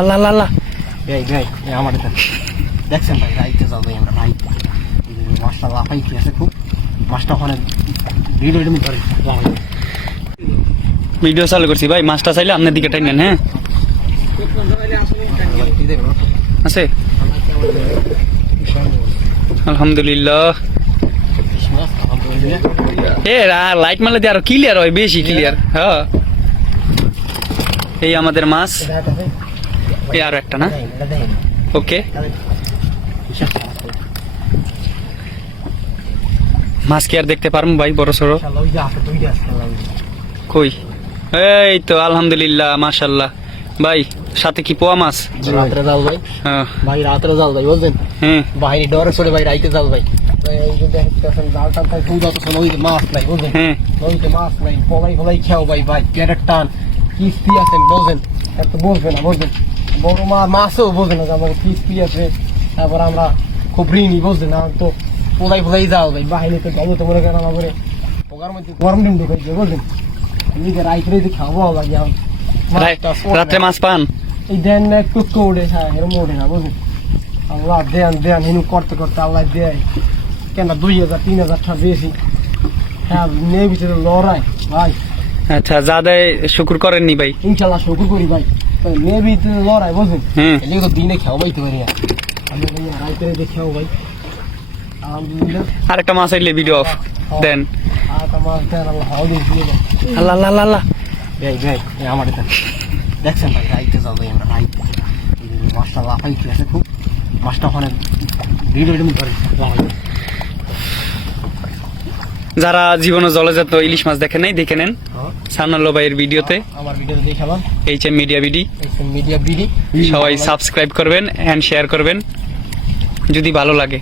আল্লাহ আল্লাহ আল্লাহ এই আমার দেখছেন ভাই রাইতে যাও ভাই আমরা রাইতে মাছটা লাফাই কি আছে খুব মাছটা ওখানে ভিডিও ধরে ভিডিও চালু করছি ভাই, মাছটা চাইলে আপনার দিকে টাইনেন। হ্যাঁ আছে আলহামদুলিল্লাহ। এ লাইট মারলে দিয়ে আরো ক্লিয়ার হয়, বেশি ক্লিয়ার। হ্যাঁ এই আমাদের মাছ, এই আরো একটা না। ওকে মাছ কি আর দেখতে পারবো ভাই বড় সড়ো? কই এই তো আলহামদুলিল্লাহ মাশাআল্লাহ। ভাই সাথে কি পোয়া মাছ? রাত্রে যাও ভাই, হ্যাঁ ভাই রাত্রে যাও ভাই বুঝলেন, হ্যাঁ বাইরে ডরে চলে ভাই রাইতে যাও ভাই। এই যে দেখতেছেন জাল টানতে দুধ অত নদীতে মাছ নাই বুঝলেন, হ্যাঁ নদীতে মাছ নাই, ফলাই খেও ভাই, ভাই পেটের টান কিস্তি আছেন বুঝলেন, এত বলবে না বুঝলেন, বড় মাছও বোঝে না যে আমার কিস্তি আছে, তারপর আমরা খুব ঋণী বুঝলেন, আমার তো ফলাই যাও ভাই, বাহিনীতে যাবো তো মনে করেন আমার ওগার মধ্যে গরম দিন ঢুকাইছে বুঝলেন, নিজে রাইতে যে খাবো লাগে রাত্রে মাছ পান? এই দেন না একটু ওঠে, হ্যাঁ এরকম ওঠে না বুঝলেন, আল্লাহ দেন হিনু করতে আল্লাহ দেয় কেন 2000-3000 টাকা বেশি, হ্যাঁ মেয়ে ভিতরে লড়াই ভাই। আচ্ছা যা দেয় শুকুর করেননি ভাই? ইনশাল্লাহ শুকুর করি ভাই, মেয়ে ভিতরে লড়াই বুঝলেন, হ্যাঁ এগুলো তো দিনে খেয়াও পাইতে পারি না, আমি রাইতে দেখেও ভাই আলহামদুলিল্লাহ। আরেকটা মাছ আইলে ভিডিও অফ দেন। আর আমার দেন আল্লাহ হাওলি দিয়ে দেন। আল্লাহ আল্লাহ আল্লাহ আল্লাহ ভাই আমার দেখছেন ভাই রাইতে যাও ভাই আমরা রাইতে মাছটা লাফাই কি আছে খুব, মাছটা ওখানে ভিডিও ধরে যারা জীবনে জলে যেত ইলিশ মাছ দেখেন নাই, দেখে নেন সান্নাল্লো ভাইয়ের ভিডিওতে, আমার ভিডিওতে দেখালাম HM media BD. Media BD সবাই সাবস্ক্রাইব করবেন এন্ড শেয়ার করবেন যদি ভালো লাগে।